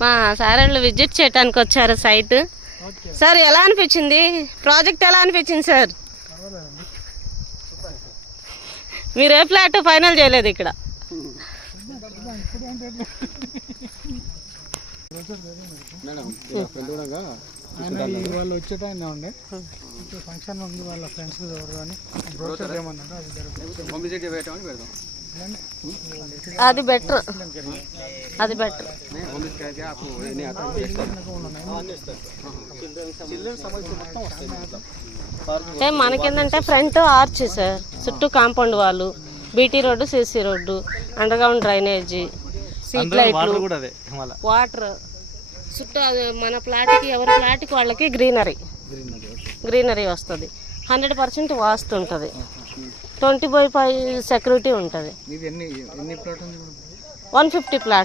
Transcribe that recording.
మా సార్ వాళ్ళు విజిట్ చేయడానికి వచ్చారు సైట్. సార్ ఎలా అనిపించింది ప్రాజెక్ట్, ఎలా అనిపించింది సార్? మీరు ఏ ఫ్లాట్ ఫైనల్ చేయలేదు ఇక్కడ? వాళ్ళు వచ్చేటైనా ఉండే ఫంక్షన్ ఉంది, వాళ్ళ ఫ్రెండ్స్ కానీ బ్రోచర్ ఏమన్నా అది బెటర్, అది బెటర్. మనకేంటంటే ఫ్రంట్ ఆర్చ్ సార్, చుట్టూ కాంపౌండ్ వాళ్ళు, BT road, CC road, under ground drainage, street లైట్లు, వాటర్ చుట్టూ. మన ఫ్లాట్కి ఎవరి ఫ్లాట్కి వాళ్ళకి గ్రీనరీ వస్తుంది. 100% వాస్తు ఉంటుంది. 20/5 సెక్యూరిటీ ఉంటుంది. 150 ఫ్లాట్.